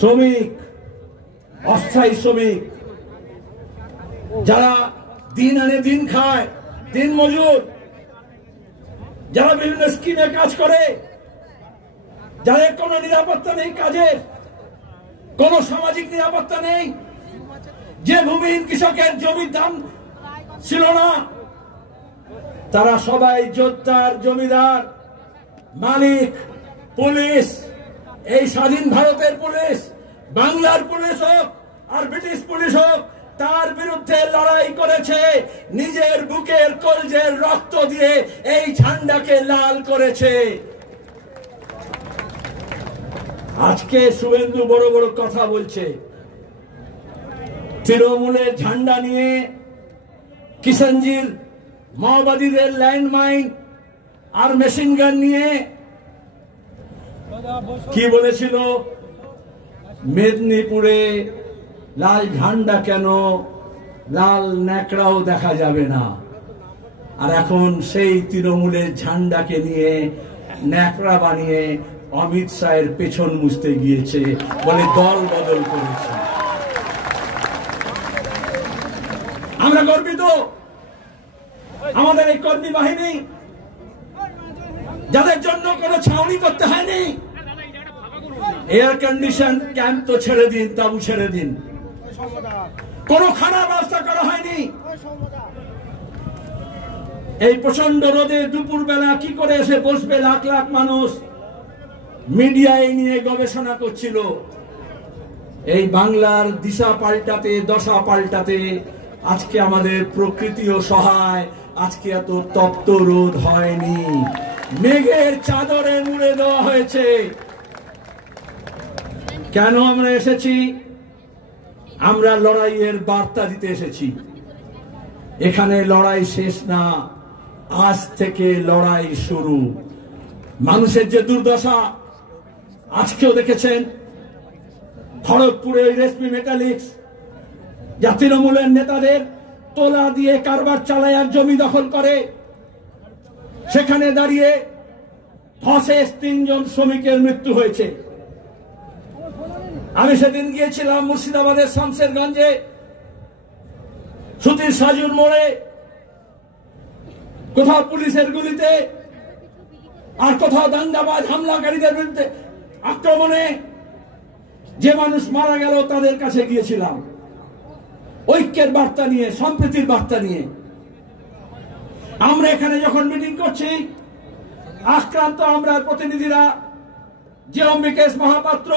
শ্রমিক, অস্থায়ী শ্রমিক, যারা দিন আনে দিন খায়, দিন মজুর, যারা বিভিন্ন স্কিমে কাজ করে, যাদের কোনো নিরাপত্তা নেই, কাজের কোনো সামাজিক নিরাপত্তা নেই, যে ভূমিহীন কৃষকের জমির দাম ছিল না, তারা সবাই জোরদার, জমিদার, মালিক, পুলিশ, এই স্বাধীন ভারতের পুলিশ, বাংলার পুলিশ হোক আর ব্রিটিশ পুলিশ হোক, তার বিরুদ্ধে লড়াই করেছে, নিজের বুকের কলজের রক্ত দিয়ে এই ঝান্ডাকে লাল করেছে। আজকে শুভেন্দু বড় বড় কথা বলছে, তৃণমূলের ঝান্ডা নিয়ে কিষানজির মাওবাদীদের ল্যান্ডমাইন আর মেশিন গান নিয়ে কি বলেছিল, মেদিনীপুরে লাল ঝান্ডা কেন, লাল ন্যাকড়াও দেখা যাবে না। আর এখন সেই তৃণমূলের ঝান্ডাকে নিয়ে ন্যাকড়া বানিয়ে অমিত শাহের পেছন মুছতে গিয়েছে, বলে দল বদল করেছে। আমরা গর্বিত, আমাদের এই কর্মী বাহিনী, যাদের জন্য কোনো ছাউনি করতে হয়নি, এয়ার কন্ডিশন ক্যাম্প তো ছেড়ে দিন, তাবু ছেড়ে দিন, কোনো খানার ব্যবস্থা করা হয়নি। এই প্রচন্ড রোদে দুপুর বেলা কি করে এসে বসবে লাখ লাখ মানুষ, মিডিয়া এই নিয়ে গবেষণা করছিল। এই বাংলার দিশা পাল্টাতে, দশা পাল্টাতে আজকে আমাদের প্রকৃতিও সহায়, আজকে এত তপ্ত রোদ হয়নি, মেঘের চাদরে মুড়ে দেওয়া হয়েছে। কেন আমরা এসেছি? আমরা লড়াইয়ের বার্তা দিতে এসেছি। এখানে লড়াই শেষ না, আজ থেকে লড়াই শুরু। মানুষের যে দুর্দশা আজকেও দেখেছেন, খড়গপুরে ওই রেশমি মেটালিক্স, যা তৃণমূলের নেতাদের তোলা দিয়ে কারবার চালায় আর জমি দখল করে, সেখানে দাঁড়িয়ে ধসে 3 জন শ্রমিকের মৃত্যু হয়েছে। আমি সেদিন গিয়েছিলাম মুর্শিদাবাদের শামশেরগঞ্জে, সুতির সাজুর মোড়ে, কোথাও পুলিশের গুলিতে আর কোথাও দাঙ্গাবাজ হামলাকারীদের বিরুদ্ধে আক্রমণে যে মানুষ মারা গেল, তাদের কাছে গিয়েছিলাম ঐক্যের বার্তা নিয়ে, সম্প্রীতির বার্তা নিয়ে। আমরা এখানে যখন মিটিং করছি, আক্রান্ত আমরা প্রতিনিধিরা, যে অম্বিকেশ মহাপাত্র